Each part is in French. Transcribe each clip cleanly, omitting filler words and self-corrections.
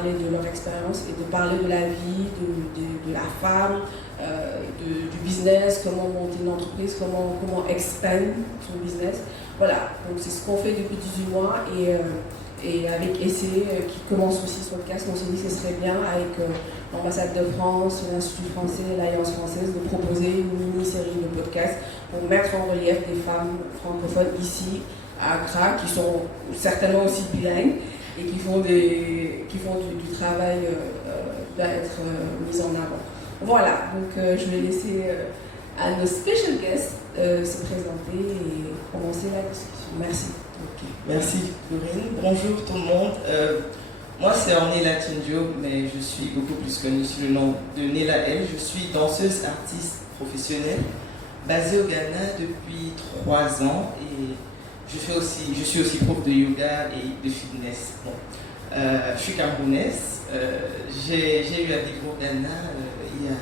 parler de leur expérience et de parler de la vie, de la femme, du business, comment monter une entreprise, comment expand son business. Voilà, donc c'est ce qu'on fait depuis 18 mois et avec Essai qui commence aussi ce podcast, on s'est dit que ce serait bien avec l'ambassade de France, l'Institut français, l'Alliance française de proposer une mini-série de podcasts pour mettre en relief des femmes francophones ici à Accra qui sont certainement aussi bilingues et qui font du travail d'être mis en avant. Voilà, donc je vais laisser à nos special guests se présenter et commencer la discussion. Merci. Okay. Merci Corinne. Bonjour tout le monde. Moi c'est Ornella Tchendio, mais je suis beaucoup plus connue sous le nom de Nella L. Je suis danseuse artiste professionnelle basée au Ghana depuis 3 ans et je suis aussi prof de yoga et de fitness. Bon. Je suis camerounaise. J'ai eu à vivre au Ghana il y a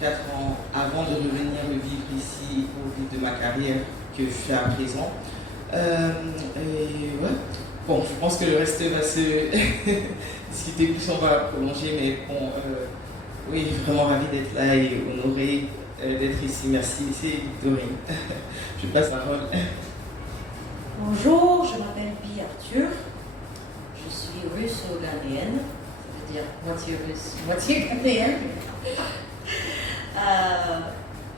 4 ans avant de revenir vivre ici au vu de ma carrière que je fais à présent. Ouais. Bon, je pense que le reste va se discuter plus, on va prolonger, mais bon, oui, vraiment ravi d'être là et honoré d'être ici. Merci, c'est Victorine. Je passe la parole. Bonjour, je m'appelle Bi Arthur. Je suis russo-ghanéenne, ça veut dire moitié russe, moitié ghanéenne.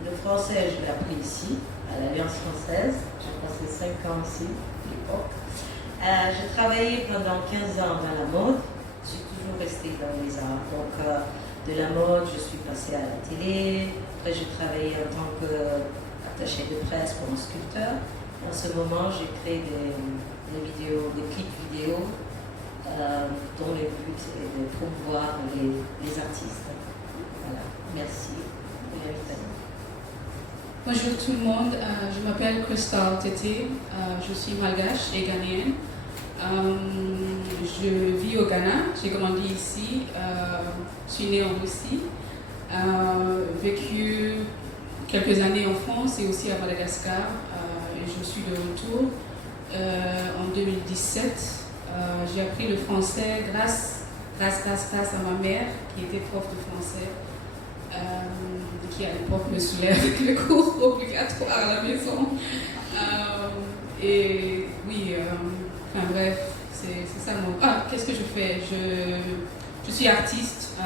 Le français, je l'ai appris ici, à l'Alliance française. J'ai passé 5 ans ici, à l'époque. J'ai travaillé pendant 15 ans dans la mode. Je suis toujours restée dans les arts. Donc, de la mode, je suis passée à la télé. Après, j'ai travaillé en tant qu'attachée de presse pour un sculpteur. En ce moment, j'ai créé des vidéos, des clips vidéo dont le but est de promouvoir les artistes. Voilà, merci pour l'invitation. Bonjour tout le monde, je m'appelle Crystal Tété, je suis malgache et ghanéenne. Je vis au Ghana, j'ai grandi ici, je suis née en Russie, vécu quelques années en France et aussi à Madagascar. Et je suis de retour en 2017. J'ai appris le français grâce à ma mère qui était prof de français. Qui à l'époque me saoulait avec le cours obligatoire à la maison. Et oui, enfin bref, c'est ça mon... Ah, qu'est-ce que je fais? Je suis artiste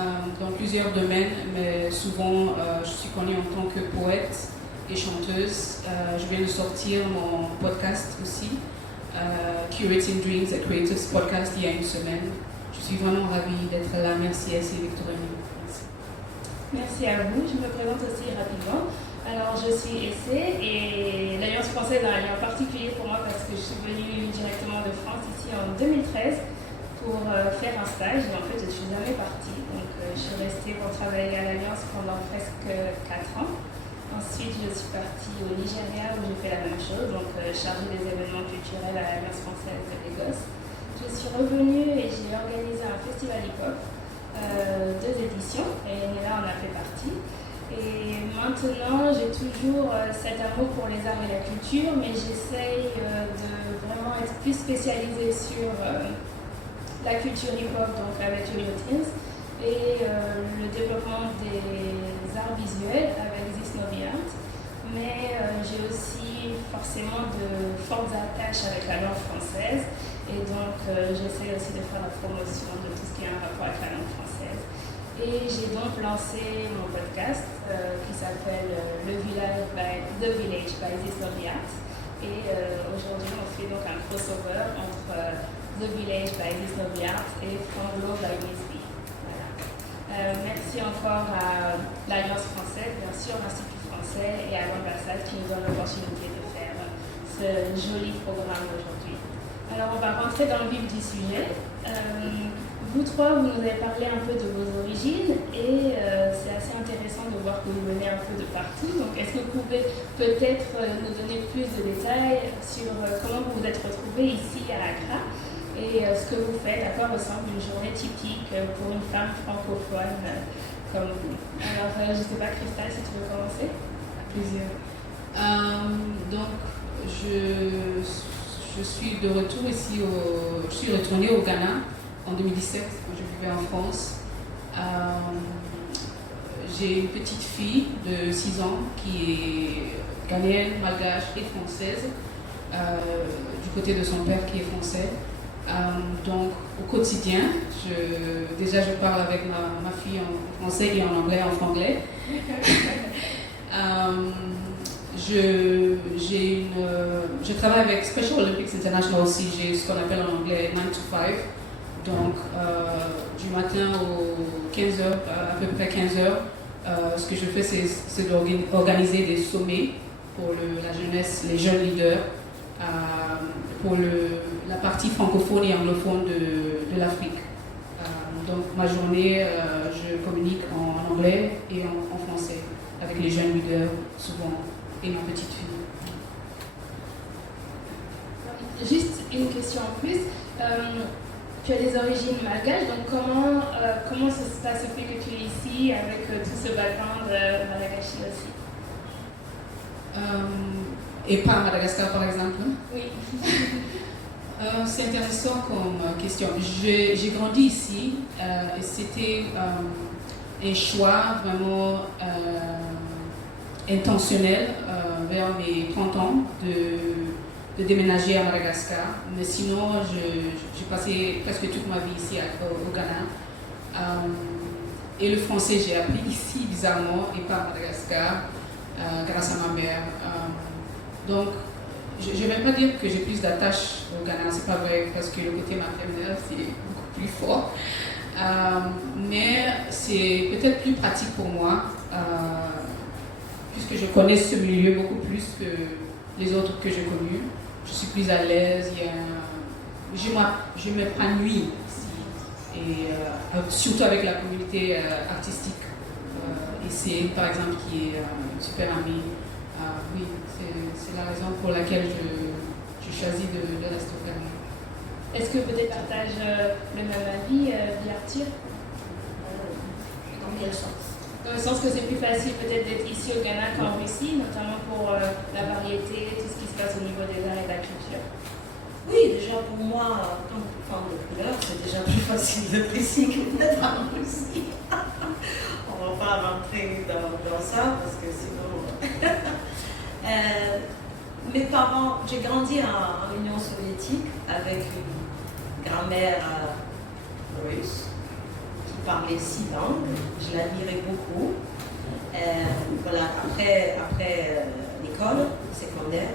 dans plusieurs domaines, mais souvent je suis connue en tant que poète et chanteuse. Je viens de sortir mon podcast aussi, Curating Dreams, a Creatives Podcast, il y a une semaine. Je suis vraiment ravie d'être là. Merci à Victorine. Merci à vous. Je me présente aussi rapidement. Alors, je suis Essai et l'Alliance française a un lien particulier pour moi parce que je suis venue directement de France ici en 2013 pour faire un stage. Et en fait, je ne suis jamais partie. Donc, je suis restée pour travailler à l'Alliance pendant presque 4 ans. Ensuite, je suis partie au Nigeria où j'ai fait la même chose, donc chargée des événements culturels à l'Alliance française de Lagos. Je suis revenue et j'ai organisé un festival hip-hop. 2 éditions et là on a fait partie et maintenant j'ai toujours cet amour pour les arts et la culture, mais j'essaye de vraiment être plus spécialisée sur la culture hip-hop, donc avec Julio Teens et le développement des arts visuels avec This Novi Art, mais j'ai aussi forcément de fortes attaches avec la langue française. Et donc, j'essaie aussi de faire la promotion de tout ce qui a un rapport avec la langue française. Et j'ai donc lancé mon podcast qui s'appelle The Village by This Novi Art. Et aujourd'hui, on fait donc un crossover entre The Village by This Novi Art et Franglo by Miss B. Voilà. Merci encore à l'Alliance française, bien sûr, l'Institut français et à l'ambassade qui nous donne l'opportunité de faire ce joli programme aujourd'hui. Alors, on va rentrer dans le vif du sujet. Vous trois, vous nous avez parlé un peu de vos origines et c'est assez intéressant de voir que vous venez un peu de partout. Donc, est-ce que vous pouvez peut-être nous donner plus de détails sur comment vous vous êtes retrouvés ici à Accra et ce que vous faites, à quoi ressemble une journée typique pour une femme francophone comme vous? Alors, je ne sais pas, Crystal, si tu veux commencer? À plaisir. Donc, je suis de retour ici, je suis retournée au Ghana en 2017, quand je vivais en France. J'ai une petite fille de 6 ans qui est ghanéenne, malgache et française, du côté de son père qui est français. Donc au quotidien, déjà je parle avec ma fille en français et en anglais, en franglais. Je travaille avec Special Olympics International aussi, j'ai ce qu'on appelle en anglais 9 to 5. Donc du matin aux 15h, à peu près 15h, ce que je fais c'est d'organiser des sommets pour la jeunesse, les jeunes leaders, pour la partie francophone et anglophone de l'Afrique. Donc ma journée, je communique en anglais et en français avec les jeunes leaders souvent et ma petite fille. Juste une question en plus. Tu as des origines malgaches, donc comment ça se fait que tu es ici avec tout ce background malgache aussi? Et pas à Madagascar par exemple? Oui. C'est intéressant comme question. J'ai grandi ici et c'était un choix vraiment intentionnel vers mes 30 ans de déménager à Madagascar. Mais sinon, j'ai passé presque toute ma vie ici au Ghana. Et le français, j'ai appris ici, bizarrement, et pas à Madagascar, grâce à ma mère. Donc, je ne vais pas dire que j'ai plus d'attache au Ghana, c'est pas vrai, parce que le côté maternel, c'est beaucoup plus fort. Mais c'est peut-être plus pratique pour moi, puisque je connais ce milieu beaucoup plus que les autres que j'ai connus. Je suis plus à l'aise, je m'épanouis ici, et surtout avec la communauté artistique. Et c'est par exemple qui est une super amie. Oui, c'est la raison pour laquelle je choisis de rester au Ghana. Est-ce que peut-être partage le même avis, Biartir? Dans quel sens? Dans le sens que c'est plus facile peut-être d'être ici au Ghana qu'en Russie, notamment pour la variété, tout ce qui se passe au niveau des arts et de la culture. Oui, déjà pour moi, en tant que femme de couleur, c'est déjà plus facile d'être ici que d'être en Russie. On ne va pas rentrer dans ça parce que sinon. Mes parents, j'ai grandi en Union soviétique avec une grand-mère russe qui parlait 6 langues. Je l'admirais beaucoup. Voilà, après l'école secondaire,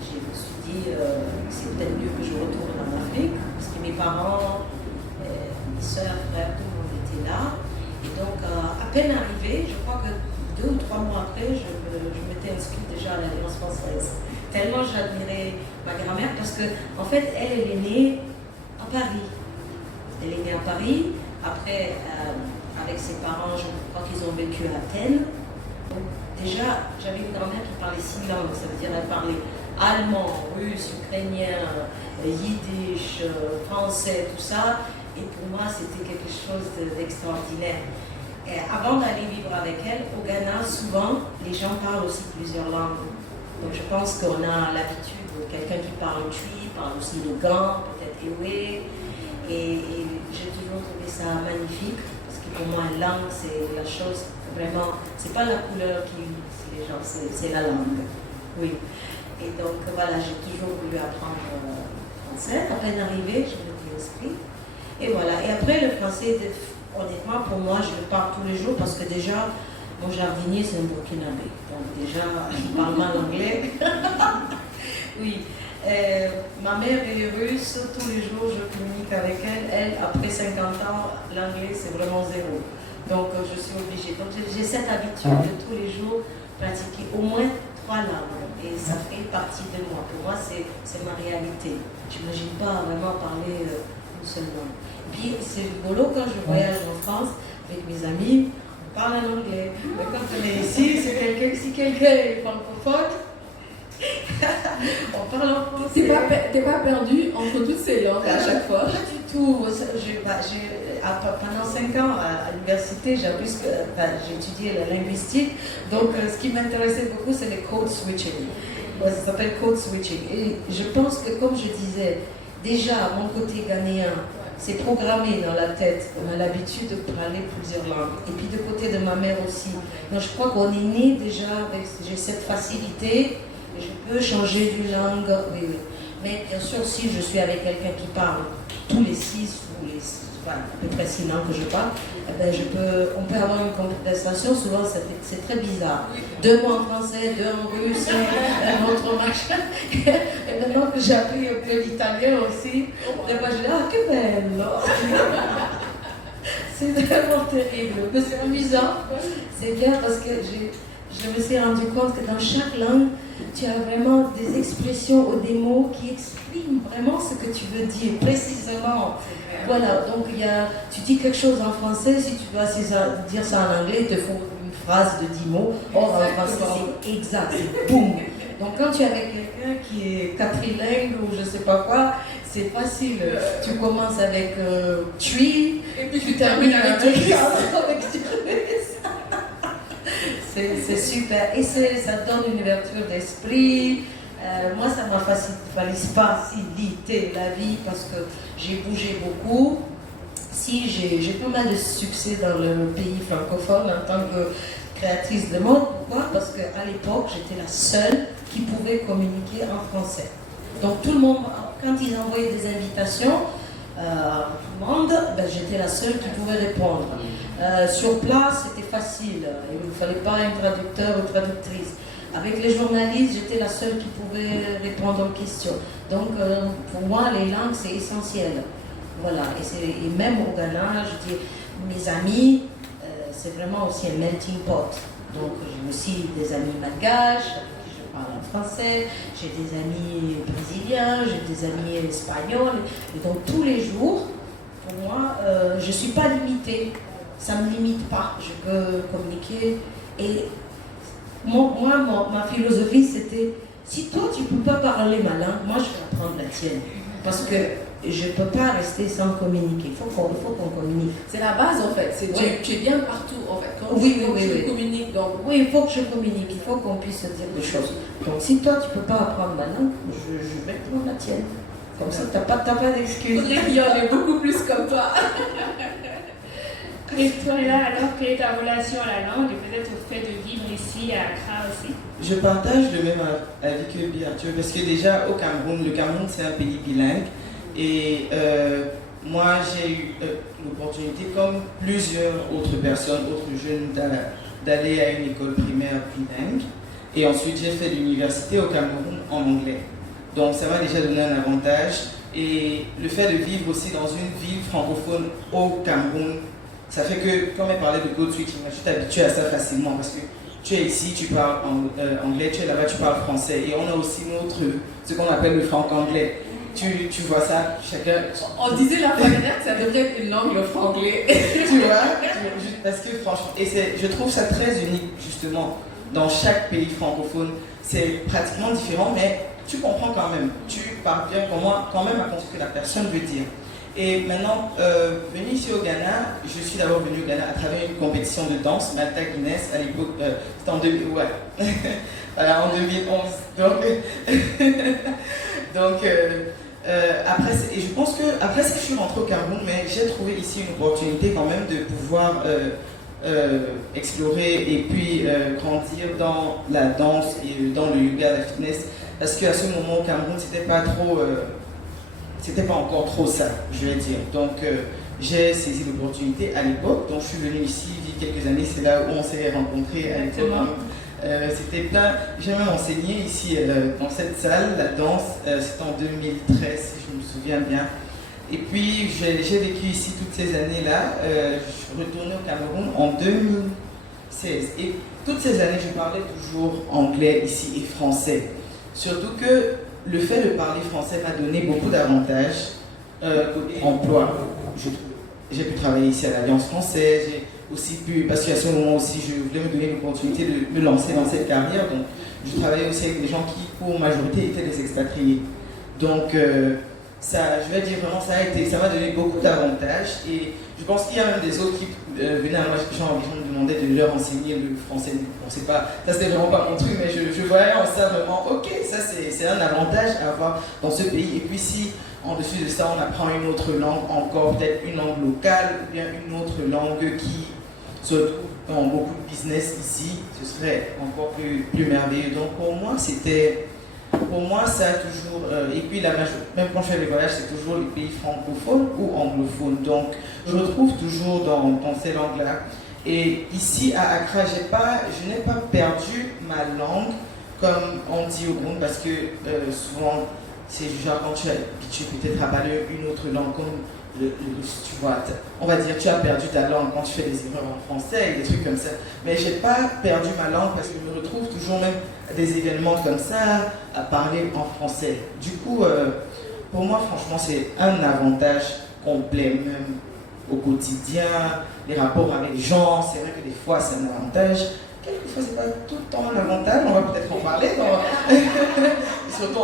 je me suis dit c'est peut-être mieux que je retourne en Afrique parce que mes parents, mes soeurs, frères, tout le monde était là. Et donc, à peine arrivée, je crois que 2 ou 3 mois après, je m'étais inscrite déjà à l'Alliance française. Tellement j'admirais ma grand-mère parce que, en fait, elle est née à Paris. Elle est née à Paris. Après, avec ses parents, je crois qu'ils ont vécu à Athènes. Donc, déjà, j'avais une grand-mère qui parlait 6 langues. Ça veut dire qu'elle parlait allemand, russe, ukrainien, yiddish, français, tout ça. Et pour moi, c'était quelque chose d'extraordinaire. Et avant d'aller vivre avec elle, au Ghana, souvent, les gens parlent aussi plusieurs langues. Donc je pense qu'on a l'habitude, quelqu'un qui parle Twi, parle aussi le Gan, peut-être Ewe. Et j'ai toujours trouvé ça magnifique, parce que pour moi, une langue, c'est la chose, vraiment, c'est pas la couleur qui unit les gens, c'est la langue. Oui. Et donc voilà, j'ai toujours voulu apprendre français. À peine arrivée, je me suis inscrite. Et voilà. Et après, le français, honnêtement, pour moi, je le parle tous les jours parce que déjà, mon jardinier, c'est un Burkinabé. Donc déjà, il parle mal anglais. Oui. Ma mère est russe, tous les jours, je communique avec elle. Elle, après 50 ans, l'anglais, c'est vraiment zéro. Donc, je suis obligée. Donc, j'ai cette habitude de tous les jours pratiquer au moins 3 langues. Et ça fait partie de moi. Pour moi, c'est ma réalité. Je n'imagine pas vraiment parler une seule langue. Puis c'est rigolo quand je voyage en France avec mes amis, on parle en anglais. Mais quand on est ici, si quelqu'un est francophone, on parle en français. T'es pas perdu entre toutes ces langues à chaque fois? Pas du tout. Pendant 5 ans à l'université, j'ai étudié la linguistique. Donc ce qui m'intéressait beaucoup, c'est le code switching. Ça s'appelle code switching. Et je pense que, comme je disais, déjà, mon côté ghanéen, c'est programmé dans la tête. On a l'habitude de parler plusieurs langues. Et puis de côté de ma mère aussi. Donc je crois qu'on est né déjà avec, j'ai cette facilité, et je peux changer d'une langue. Oui, oui. Mais bien sûr, si je suis avec quelqu'un qui parle tous les 6 ou les à peu près 6 langues que je parle, eh ben on peut avoir une conversation, souvent c'est très bizarre. 2 mots en français, 2 en russe, un autre machin. Et maintenant que j'ai appris un peu l'italien aussi, des fois je dis, ah que bello. C'est vraiment terrible, mais c'est amusant. C'est bien parce que je me suis rendu compte que dans chaque langue, tu as vraiment des expressions ou des mots qui expriment vraiment ce que tu veux dire, précisément. Voilà, donc tu dis quelque chose en français, si tu dois dire ça en anglais, il te faut une phrase de 10 mots. Or, en français, c'est exact, c'est boum. Donc, quand tu es avec quelqu'un qui est quadrilingue ou je ne sais pas quoi, c'est facile. Tu commences avec tree, et puis tu termines avec c'est super. Et ça donne une ouverture d'esprit. Moi, ça m'a facilité la vie parce que j'ai bougé beaucoup. Si j'ai pas mal de succès dans le pays francophone en tant que créatrice de mode. Pourquoi? Parce qu'à l'époque, j'étais la seule qui pouvait communiquer en français. Donc tout le monde, quand ils envoyaient des invitations, tout le monde, j'étais la seule qui pouvait répondre. Sur place, c'était facile. Il ne fallait pas un traducteur ou traductrice. Avec les journalistes, j'étais la seule qui pouvait répondre aux questions. Donc, pour moi, les langues, c'est essentiel. Voilà. Et même au Ghana, je dis, mes amis, c'est vraiment aussi un melting pot. Donc, j'ai aussi des amis malgaches, avec qui je parle en français, j'ai des amis brésiliens, j'ai des amis espagnols. Et donc, tous les jours, pour moi, je ne suis pas limitée. Ça ne me limite pas. Je peux communiquer. Et moi, ma philosophie, c'était, si toi, tu ne peux pas parler ma langue, moi, je vais apprendre la tienne. Parce que je ne peux pas rester sans communiquer. Il faut qu'on communique. C'est la base, en fait. Tu es bien partout, en fait. Quand oui, tu communiques, donc... Oui, il faut que je communique. Il faut qu'on puisse se dire des choses. Donc, si toi, tu ne peux pas apprendre ma langue, je vais prendre la tienne. Comme ça, tu n'as pas d'excuses. Il faudrait qu'il y en ait beaucoup plus comme toi. Et toi, là, alors, quelle est ta relation à la langue et peut-être au fait de vivre ici à Accra aussi? Je partage le même avis que Arthur, parce que déjà au Cameroun, le Cameroun c'est un pays bilingue et moi j'ai eu l'opportunité, comme plusieurs autres personnes, autres jeunes, d'aller à une école primaire bilingue et ensuite j'ai fait l'université au Cameroun en anglais. Donc ça m'a déjà donné un avantage et le fait de vivre aussi dans une ville francophone au Cameroun, ça fait que, comme elle parlait de code switching, je suis habitué à ça facilement parce que tu es ici, tu parles anglais, tu es là-bas, tu parles français. Et on a aussi ce qu'on appelle le franc-anglais. Tu vois ça, chacun... On disait la fois dernière que ça devrait être une langue, le franglais. Tu vois, parce que franchement, et je trouve ça très unique justement dans chaque pays francophone. C'est pratiquement différent, mais tu comprends quand même. Tu parviens quand même à comprendre ce que la personne veut dire. Et maintenant, venu ici au Ghana, je suis d'abord venu au Ghana à travers une compétition de danse, Malta Guinness, à l'époque, c'était en 2000, ouais. Voilà, en 2011. Donc, après, et je pense que après ça, je suis rentrée au Cameroun, mais j'ai trouvé ici une opportunité quand même de pouvoir explorer et puis grandir dans la danse et dans le yoga, la fitness, parce qu'à ce moment au Cameroun, c'était pas encore trop ça, je vais dire. Donc, j'ai saisi l'opportunité à l'époque. Donc, je suis venue ici vivre quelques années. C'est là où on s'est rencontrés à l'époque. C'était plein. J'ai même enseigné ici dans cette salle la danse. C'était en 2013, si je me souviens bien. Et puis, j'ai vécu ici toutes ces années-là. Je suis retournée au Cameroun en 2016. Et toutes ces années, je parlais toujours anglais ici et français. Surtout que le fait de parler français m'a donné beaucoup d'avantages côté emploi. J'ai pu travailler ici à l'Alliance française, j'ai aussi pu, parce qu'à ce moment aussi, je voulais me donner l'opportunité de me lancer dans cette carrière. Donc, je travaillais aussi avec des gens qui, pour majorité, étaient des expatriés. Donc, ça, je vais dire vraiment, ça m'a donné beaucoup d'avantages. Et je pense qu'il y a même des autres qui venaient à moi, genre, qui me demandaient de leur enseigner le français. Bon, c'est pas, ça c'était vraiment pas mon truc, mais je voyais en ça vraiment, ok, ça c'est un avantage à avoir dans ce pays. Et puis si en dessus de ça, on apprend une autre langue encore, peut-être une langue locale ou bien une autre langue qui se retrouve dans beaucoup de business ici. Ce serait encore plus merveilleux. Donc pour moi, ça a toujours, et puis même quand je fais les voyages, c'est toujours les pays francophones ou anglophones. Donc je retrouve toujours dans ces langues-là. Et ici à Accra, je n'ai pas perdu ma langue, comme on dit au Burundi, parce que souvent, c'est genre quand tu es habitué peut-être à parler une autre langue, comme tu vois, on va dire tu as perdu ta langue quand tu fais des erreurs en français et des trucs comme ça. Mais j'ai pas perdu ma langue parce que je me retrouve toujours même à des événements comme ça, à parler en français. Du coup, pour moi, franchement, c'est un avantage complet, même au quotidien, les rapports avec les gens. C'est vrai que des fois, c'est un avantage. Quelquefois, c'est pas tout le temps un avantage, on va peut-être en parler. Surtout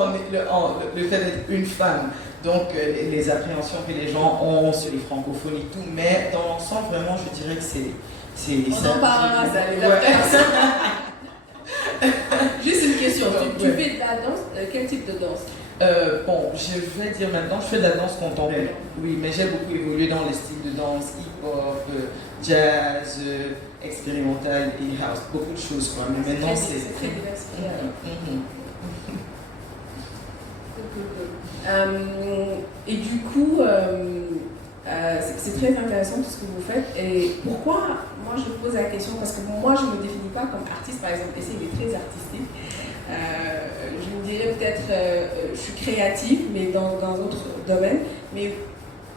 le fait d'être une femme. Donc, les appréhensions que les gens ont sur les francophones et tout. Mais dans l'ensemble, vraiment, je dirais que c'est on en parlera, ça, les appréhensions. Juste une question, tu fais de la danse, quel type de danse? Bon, je vais dire maintenant, je fais de la danse contemporaine. Oui, mais j'ai beaucoup évolué dans les styles de danse, hip-hop, jazz, expérimental et house, beaucoup de choses quoi. Mais maintenant c'est très diversifié. Et du coup, c'est très intéressant tout ce que vous faites. Et pourquoi, moi je pose la question, parce que moi je ne me définis pas comme artiste, par exemple, et il est très artistique. Je me dirais peut-être, je suis créative, mais dans d'autres domaines. Mais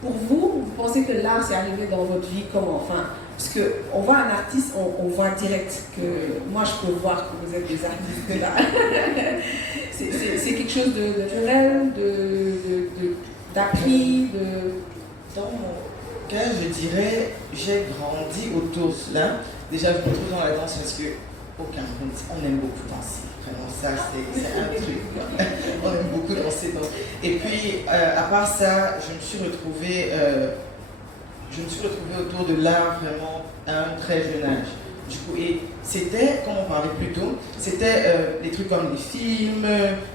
pour vous, vous pensez que l'art c'est arrivé dans votre vie comment? Enfin, parce qu'on voit un artiste, on voit direct que moi je peux voir que vous êtes des artistes là. C'est quelque chose de naturel, d'appris, Dans mon cas, je dirais, j'ai grandi autour de cela. Déjà, je me retrouve dans la danse parce que au Cameroun, on aime beaucoup danser. Vraiment, ça, c'est un truc. On aime beaucoup danser. Donc. Et puis, à part ça, je me suis retrouvée autour de l'art vraiment à un très jeune âge. Du coup, et c'était, comme on parlait plus tôt, c'était des trucs comme les films,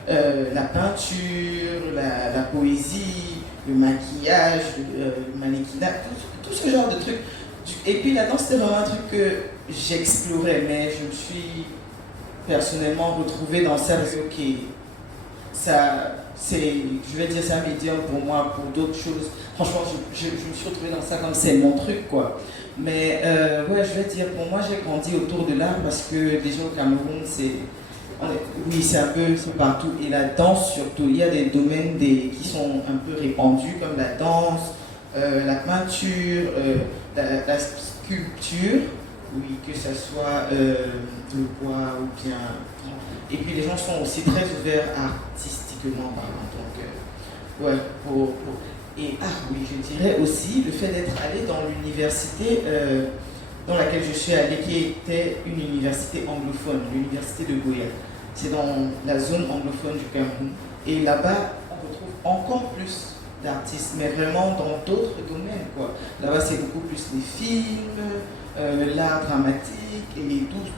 la peinture, la poésie, le maquillage, le mannequinat, tout ce genre de trucs. Et puis la danse, c'était vraiment un truc que j'explorais, mais je me suis personnellement retrouvée dans ça parce que, ok, ça, je vais dire, c'est un médium pour moi, pour d'autres choses. Franchement, je me suis retrouvée dans ça comme c'est mon truc, quoi. Mais ouais, je vais dire, pour moi, j'ai grandi autour de l'art parce que déjà au Cameroun, oui, c'est un peu partout. Et la danse surtout, il y a des domaines qui sont un peu répandus, comme la danse, la peinture, la sculpture, oui, que ce soit le bois ou bien... Et puis les gens sont aussi très ouverts artistiquement parlant. Donc, ouais, Et oui, je dirais aussi le fait d'être allé dans l'université dans laquelle je suis allé, qui était une université anglophone, l'université de Goya. C'est dans la zone anglophone du Cameroun. Et là-bas, on retrouve encore plus d'artistes, mais vraiment dans d'autres domaines, quoi. Là-bas, c'est beaucoup plus les films, l'art dramatique et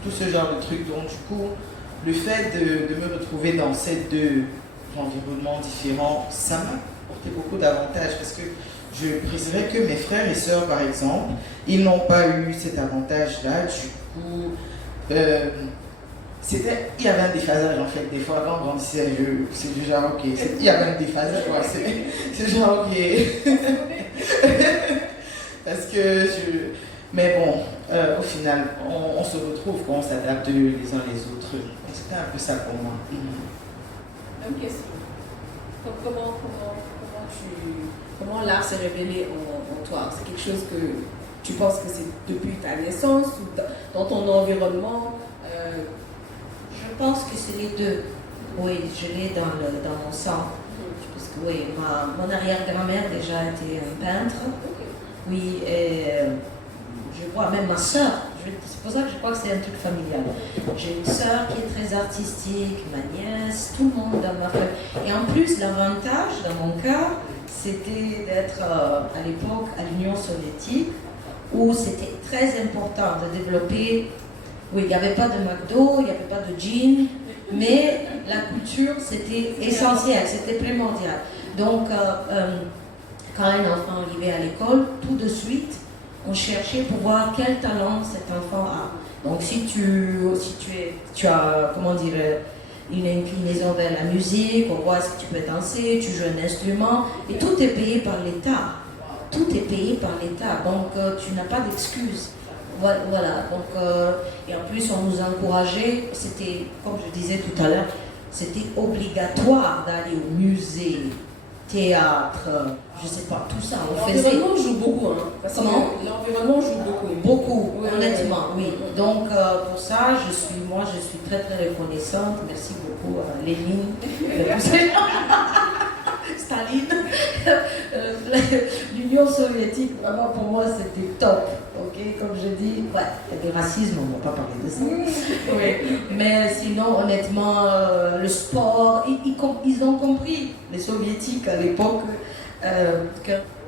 tout ce genre de trucs. Donc, du coup, le fait de me retrouver dans ces deux environnements différents, ça m'a apporté beaucoup d'avantages parce que je préciserais que mes frères et sœurs, par exemple, ils n'ont pas eu cet avantage-là. Du coup, il y avait un déphasage en fait. Des fois, quand on grandissait, c'est du genre, ok, il y avait un déphasage, quoi. C'est genre, ok. Parce que mais bon, au final, on se retrouve quand on s'adapte les uns les autres. C'était un peu ça pour moi. Même question. Comment l'art s'est révélé en toi? C'est quelque chose que tu penses que c'est depuis ta naissance ou dans ton environnement? Je pense que c'est les deux. Oui, je l'ai dans mon sang. Parce que oui, mon arrière-grand-mère déjà était un peintre. Oui, et je vois même ma soeur. C'est pour ça que je crois que c'est un truc familial. J'ai une soeur qui est très artistique, ma nièce, tout le monde dans ma famille. Et en plus, l'avantage dans mon cas, c'était d'être à l'époque à l'Union soviétique, où c'était très important de développer. Oui, il n'y avait pas de McDo, il n'y avait pas de jeans, mais la culture, c'était essentiel, c'était primordial. Donc, quand un enfant arrivait à l'école, tout de suite, on cherchait pour voir quel talent cet enfant a. Donc, si tu as, comment dire, une inclinaison vers la musique, on voit si tu peux danser, tu joues un instrument, et tout est payé par l'État. Tout est payé par l'État, donc tu n'as pas d'excuses. Voilà, donc, et en plus on nous encourageait, c'était, comme je disais tout à l'heure, c'était obligatoire d'aller au musée, théâtre, je sais pas, tout ça. On faisait. L'environnement joue beaucoup, hein. Comment? L'environnement joue beaucoup. Beaucoup, Oui, honnêtement, oui. oui. Donc pour ça, je suis très très reconnaissante. Merci beaucoup à Lénine, Staline, l'Union soviétique. Vraiment pour moi c'était top. Ok, comme je dis, ouais, il y a des racismes, on ne va pas parler de ça. Oui. Mais sinon, honnêtement, le sport, ils ont compris, les soviétiques à l'époque,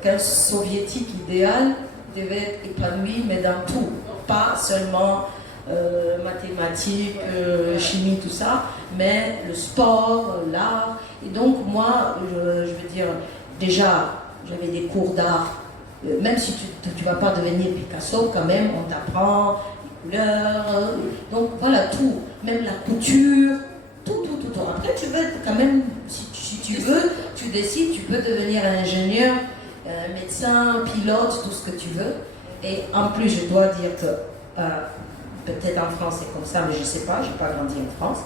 qu'un soviétique idéal devait être épanoui, mais dans tout, pas seulement mathématiques, chimie, tout ça, mais le sport, l'art. Et donc moi, je veux dire, déjà, j'avais des cours d'art. Même si tu ne vas pas devenir Picasso, quand même, on t'apprend les couleurs. Donc voilà, tout. Même la couture, tout. Après, tu veux quand même, si tu veux, tu décides, tu peux devenir ingénieur, médecin, pilote, tout ce que tu veux. Et en plus, je dois dire que, peut-être en France c'est comme ça, mais je ne sais pas, je n'ai pas grandi en France.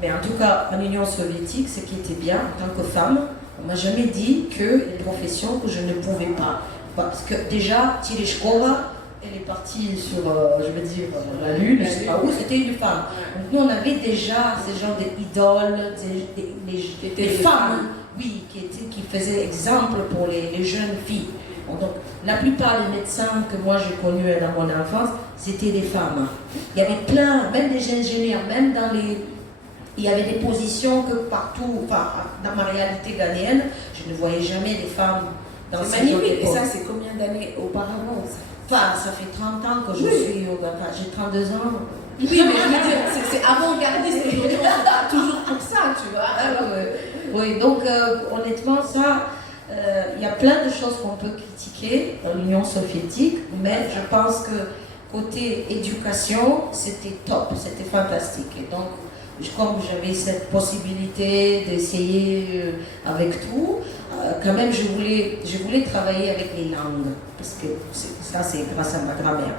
Mais en tout cas, en Union soviétique, ce qui était bien, en tant que femme, on ne m'a jamais dit que les professions que je ne pouvais pas. Parce que déjà, Tereshkova, elle est partie sur, je veux dire, la Lune, je ne sais pas où, c'était une femme. Donc nous, on avait déjà ces genres d'idoles, des femmes, oui, qui faisaient exemple pour les jeunes filles. Donc, la plupart des médecins que moi j'ai connus dans mon enfance, c'était des femmes. Il y avait plein, même des ingénieurs, même dans les... Il y avait des positions que partout, enfin, dans ma réalité ghanéenne, je ne voyais jamais des femmes dans C'est ces magnifique. Et ça, c'est combien d'années auparavant ça? Enfin, ça fait 30 ans que je suis au Ghana. J'ai 32 ans. Oui, mais je veux dire, c'est avant-gardiste. Aujourd'hui, on se bat toujours pour ça, tu vois. Oui, donc honnêtement, ça, il y a plein de choses qu'on peut critiquer dans l'Union soviétique, mais je pense que côté éducation, c'était top, c'était fantastique. Et donc, comme j'avais cette possibilité d'essayer avec tout, quand même je voulais travailler avec les langues, parce que ça c'est grâce à ma grand-mère.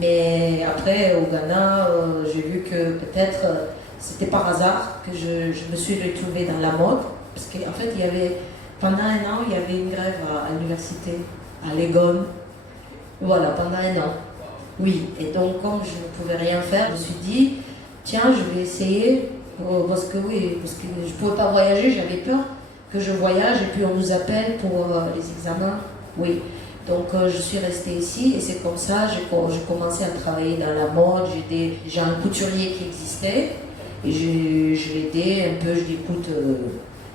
Mais après au Ghana, j'ai vu que peut-être c'était par hasard que je me suis retrouvée dans la mode, parce qu'en fait pendant un an il y avait une grève à l'université, à Legon. Voilà, pendant un an. Oui, et donc comme je ne pouvais rien faire, je me suis dit, tiens, je vais essayer, parce que je ne pouvais pas voyager, j'avais peur que je voyage et puis on nous appelle pour les examens. Oui, donc je suis restée ici et c'est comme ça, j'ai commencé à travailler dans la mode, j'ai un couturier qui existait et je l'ai aidé un peu, je dis écoute,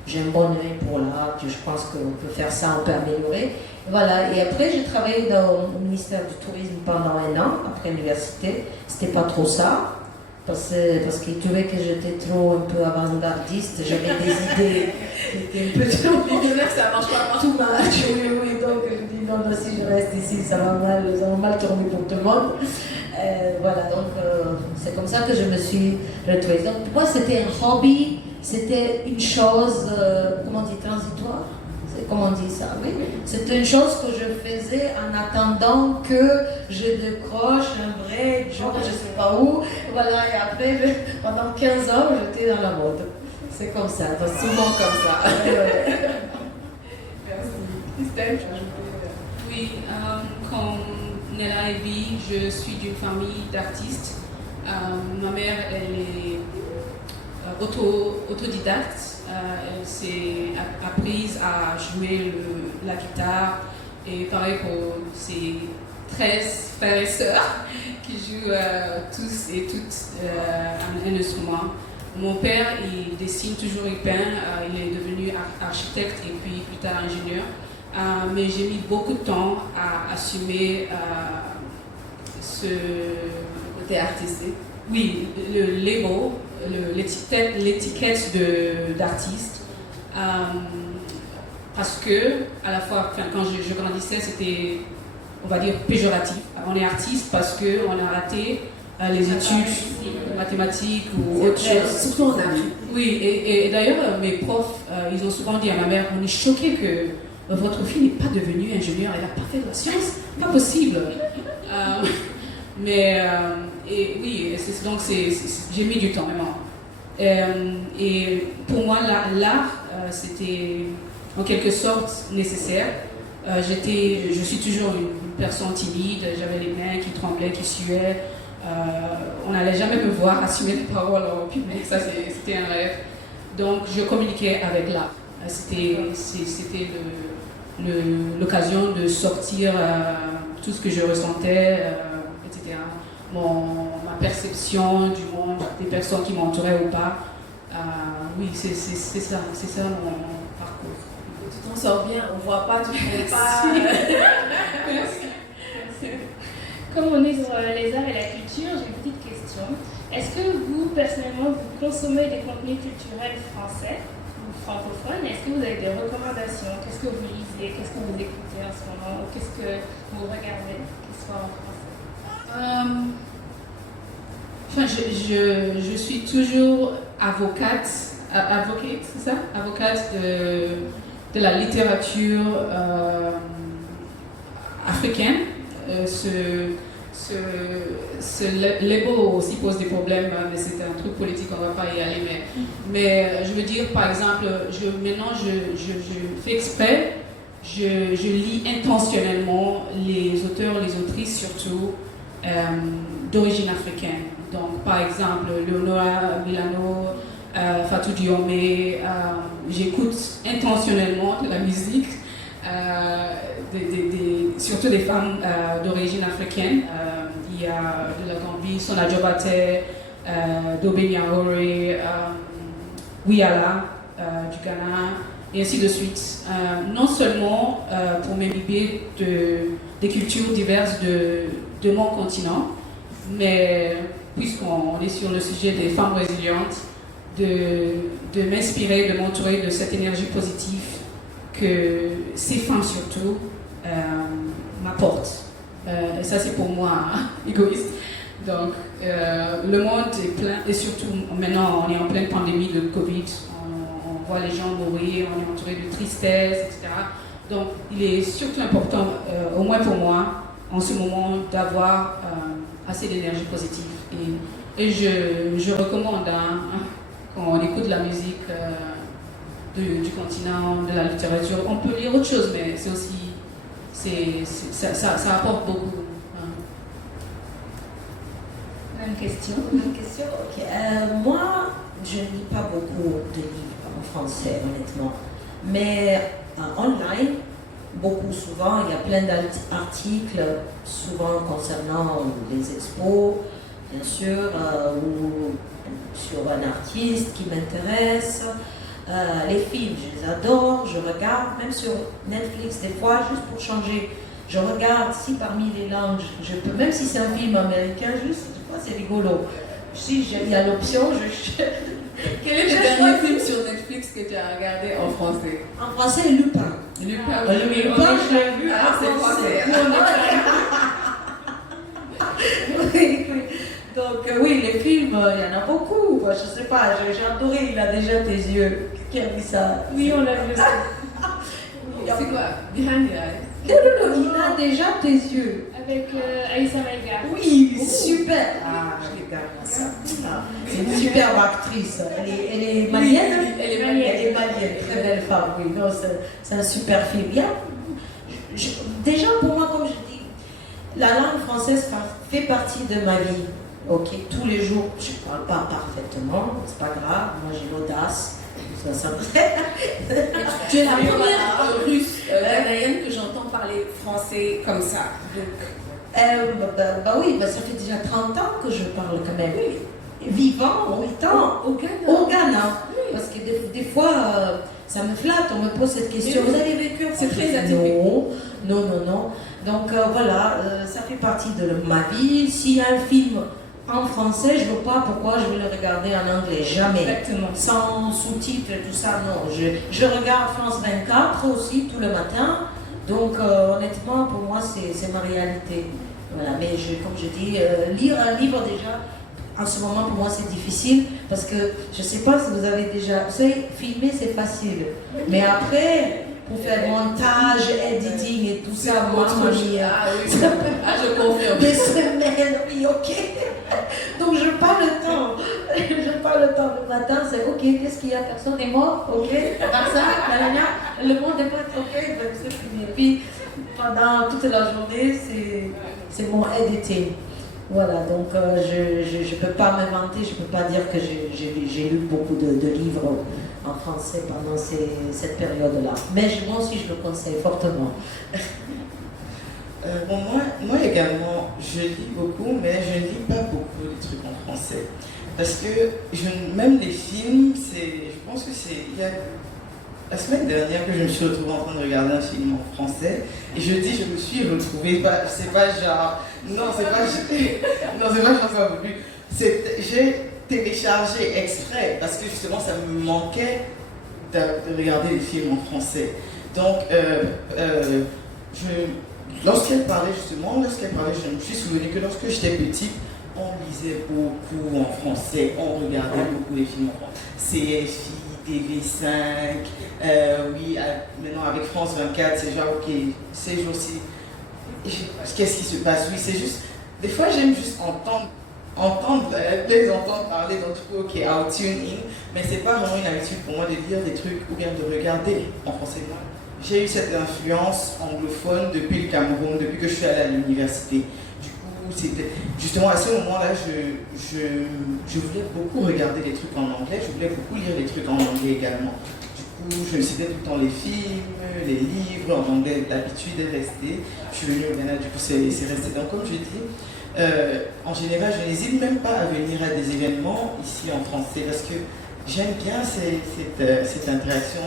j'ai un bon œil pour l'art, je pense qu'on peut faire ça, on peut améliorer. Voilà, et après j'ai travaillé au ministère du Tourisme pendant un an, après l'université, c'était pas trop ça. Parce qu'il trouvait que j'étais trop un peu avant-gardiste, j'avais des idées qui étaient un peu trop... Ça marche pas tout match, oui, donc je dis non, si je reste ici, ça va mal tourner pour tout le monde. Voilà, donc c'est comme ça que je me suis retrouvée. Donc pour moi c'était un hobby, c'était une chose, comment on dit, transitoire. Comment on dit ça, oui. C'était une chose que je faisais en attendant que je décroche un break, genre je sais pas où. Voilà, et après, pendant 15 ans, j'étais dans la mode. C'est comme ça, c'est souvent comme ça. Merci. Christelle, tu as ajouté? Oui, comme Nella a dit, je suis d'une famille d'artistes. Ma mère, elle est autodidacte. Elle s'est apprise à jouer la guitare et pareil pour ses 13 frères et sœurs qui jouent tous et toutes un instrument. Mon père, il dessine toujours, il peint, il est devenu architecte et puis plus tard ingénieur. Mais j'ai mis beaucoup de temps à assumer ce Côté artistique. Oui, le label, l'étiquette d'artiste. parce que, à la fois, quand je grandissais, c'était, on va dire, péjoratif. On est artiste parce qu'on a raté les études de mathématiques ou autre chose. Surtout en Afrique. Oui, et d'ailleurs, mes profs, ils ont souvent dit à ma mère, on est choqués que votre fille n'est pas devenue ingénieure, elle n'a pas fait de la science, pas possible. Et oui, donc j'ai mis du temps vraiment. Et pour moi, l'art, c'était en quelque sorte nécessaire. Je suis toujours une personne timide, j'avais les mains qui tremblaient, qui suaient. On n'allait jamais me voir assumer les paroles en public, ça c'était un rêve. Donc je communiquais avec l'art. C'était l'occasion de sortir tout ce que je ressentais, etc. Ma perception du monde, des personnes qui m'entouraient ou pas. Oui, c'est ça mon parcours. Tu t'en sors bien, on voit pas, tu ne fais pas. Merci. Comme on est sur les arts et la culture, j'ai une petite question. Est-ce que vous, personnellement, vous consommez des contenus culturels français ou francophones? Est-ce que vous avez des recommandations? Qu'est-ce que vous lisez? Qu'est-ce que vous écoutez en ce moment? Ou qu'est-ce que vous regardez, qu'il soit en français? Je suis toujours avocate, c'est ça? Avocate de la littérature africaine. Ce label aussi pose des problèmes, mais c'est un truc politique, on ne va pas y aller. Mais je veux dire, par exemple, maintenant je fais exprès, je lis intentionnellement les auteurs, les autrices surtout, d'origine africaine. Donc, par exemple, Leonora Milano, Fatou Diomé, j'écoute intentionnellement de la musique. Surtout des femmes d'origine africaine. Il y a de la Gambie, Sona Diabaté, Dobé Niahore, Wiala du Ghana, et ainsi de suite. Non seulement pour m'imbiber des cultures diverses de mon continent, mais puisqu'on est sur le sujet des femmes résilientes, de m'inspirer, de m'entourer de cette énergie positive que ces femmes surtout m'apportent. Et ça c'est pour moi égoïste. Donc le monde est plein, et surtout maintenant on est en pleine pandémie de Covid, on voit les gens mourir, on est entouré de tristesse, etc. Donc il est surtout important, au moins pour moi, en ce moment, d'avoir assez d'énergie positive. Et je recommande, quand on écoute la musique du continent, de la littérature, on peut lire autre chose, mais c'est aussi, ça apporte beaucoup. Même question. Ok. Moi, je ne lis pas beaucoup de livres en français, honnêtement. Mais online, souvent, il y a plein d'articles, souvent concernant les expos, bien sûr, ou sur un artiste qui m'intéresse. Les films, je les adore, je regarde, même sur Netflix des fois, juste pour changer. Je regarde si parmi les langues, je peux, même si c'est un film américain, juste, je vois, c'est rigolo. Si il y a l'option, je Quel est le dernier film sur Netflix que tu as regardé en français? En français, Lupin. Lupin, Lupin, je l'ai vu en français. Oui. Donc oui, les films, il y en a beaucoup. Je ne sais pas, j'ai adoré Il a déjà tes yeux. Qui a vu ça? Oui, on l'a vu aussi. C'est quoi? Behind the Eyes. Non, il a déjà tes yeux. Avec Aïssa Maïga. Oui, super. Ah, je regarde ça. C'est une superbe actrice. Elle est malienne. Elle est malienne. Très belle femme, oui. Non, c'est un super film. Déjà, pour moi, comme je dis, la langue française fait partie de ma vie. Ok, tous les jours, je ne parle pas parfaitement, c'est pas grave, moi j'ai l'audace. Tu es la première russe ghanéenne que j'entends parler français comme ça. Oui, ça fait déjà 30 ans que je parle quand même. Vivant, en temps, au Ghana. Oui. Parce que des fois, ça me flatte, on me pose cette question. Vous avez vécu en France? C'est très atypique. Non. Donc voilà, ça fait partie de ma vie. S'il y a un film en français, je ne vois pas pourquoi je vais le regarder en anglais. Jamais. Exactement. Sans sous-titres, tout ça, non. Je regarde France 24 aussi, tout le matin. Donc, honnêtement, pour moi, c'est ma réalité. Voilà. Mais comme je dis, lire un livre déjà, en ce moment, pour moi, c'est difficile. Parce que je ne sais pas si vous avez déjà... Vous savez, filmer, c'est facile. Mais après... pour faire montage, editing et tout ça, moi, Ah oui, je confirme. des semaines, oui, ok. Donc je n'ai pas le temps. Je n'ai pas le temps. Le matin, c'est ok, qu'est-ce qu'il y a? Personne est mort, ok. Par ça, le monde est pas ok, ben, c'est fini. Et puis pendant toute la journée, c'est mon editing. Voilà, donc je ne peux pas m'inventer, je ne peux pas dire que j'ai lu beaucoup de livres en français pendant cette période-là. Mais moi aussi, je le conseille fortement. Bon, moi également, je lis beaucoup, mais je ne lis pas beaucoup de trucs en français. Parce que même les films, je pense que il y a la semaine dernière que je me suis retrouvée en train de regarder un film en français, et je me suis retrouvée, c'est pas genre, non, c'est pas François Boubu, j'ai téléchargé exprès, parce que justement ça me manquait de regarder les films en français. Donc, lorsqu'elle parlait, je me suis souvenu que lorsque j'étais petite, on lisait beaucoup en français, on regardait beaucoup les films en français. CFI, TV5, oui, maintenant avec France 24, c'est genre, ok, ces jours-ci, qu'est-ce qui se passe? Oui, c'est juste, des fois j'aime juste les entendre parler, donc du coup, ok, I'll tune in, mais c'est pas vraiment une habitude pour moi de lire des trucs ou bien de regarder en français. J'ai eu cette influence anglophone depuis le Cameroun, depuis que je suis allée à l'université. Du coup, c'était justement à ce moment-là, je voulais beaucoup regarder des trucs en anglais, je voulais beaucoup lire des trucs en anglais également. Du coup, je citais tout le temps les films, les livres en anglais, l'habitude est restée. Je suis venue au Ghana, du coup, c'est resté. Donc, comme je dis, en général, je n'hésite même pas à venir à des événements ici en français parce que j'aime bien cette interaction,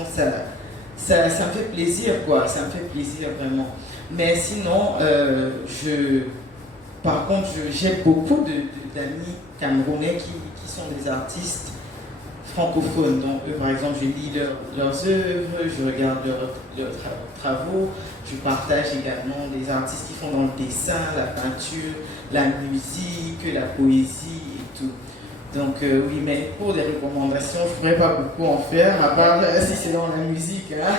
ça me fait plaisir, quoi, ça me fait plaisir vraiment. Mais sinon, par contre, j'ai beaucoup d'amis camerounais qui sont des artistes francophones. Donc, eux, par exemple, je lis leurs œuvres, je regarde leurs travaux, je partage également des artistes qui font dans le dessin, la peinture, la musique, la poésie et tout. Donc oui, mais pour des recommandations, je ne pourrais pas beaucoup en faire, à part si c'est dans la musique. Hein.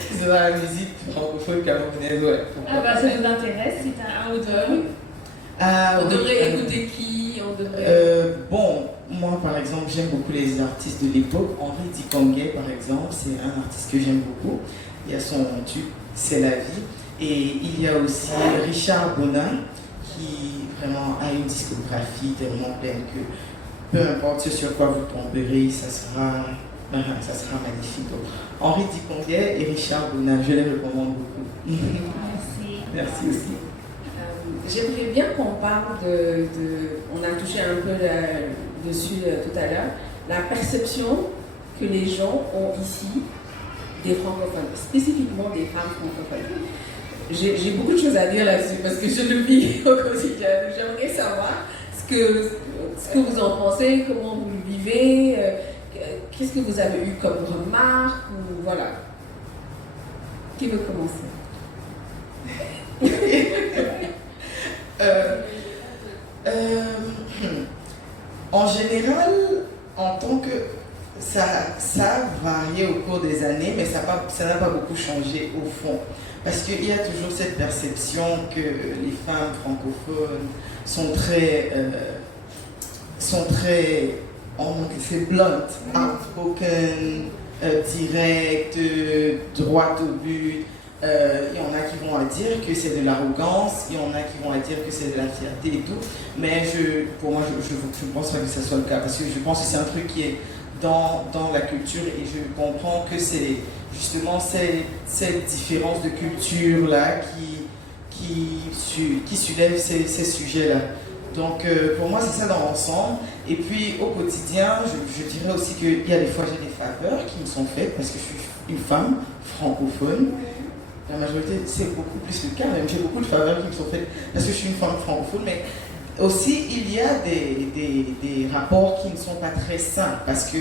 Si c'est dans la musique francophone camerounaise, ouais. Ah bah ça nous intéresse, si tu as un ou deux. On devrait écouter qui? Bon, moi par exemple, j'aime beaucoup les artistes de l'époque. Henri Dikongé par exemple, c'est un artiste que j'aime beaucoup. Il y a son tube, C'est la vie. Et il y a aussi Richard Bonin, qui vraiment a une discographie tellement pleine que peu importe ce sur quoi vous tomberez, ça sera magnifique. Donc, Henri Dikongé et Richard Bonin, je les recommande beaucoup. Merci. Merci aussi. J'aimerais bien qu'on parle on a touché un peu dessus tout à l'heure, la perception que les gens ont ici des francophones, spécifiquement des femmes francophones. J'ai beaucoup de choses à dire là-dessus parce que je le vis au quotidien. J'aimerais savoir ce que vous en pensez, comment vous le vivez, qu'est-ce que vous avez eu comme remarques, ou voilà. Qui veut commencer? En général, en tant que ça a varié au cours des années, mais ça n'a pas beaucoup changé au fond. Parce qu'il y a toujours cette perception que les femmes francophones sont très c'est blunt, outspoken, direct, droit au but. Il y en a qui vont dire que c'est de l'arrogance, il y en a qui vont dire que c'est de la fierté et tout. Mais pour moi, je ne pense pas que ce soit le cas, parce que je pense que c'est un truc qui est dans la culture, et je comprends que c'est justement cette différence de culture-là qui soulève ces sujets-là. Donc pour moi, c'est ça dans l'ensemble. Et puis au quotidien, je dirais aussi qu'il y a des fois j'ai des faveurs qui me sont faites parce que je suis une femme francophone. La majorité, c'est beaucoup plus le cas, même j'ai beaucoup de faveurs qui me sont faites parce que je suis une femme francophone, mais aussi, il y a des rapports qui ne sont pas très simples parce que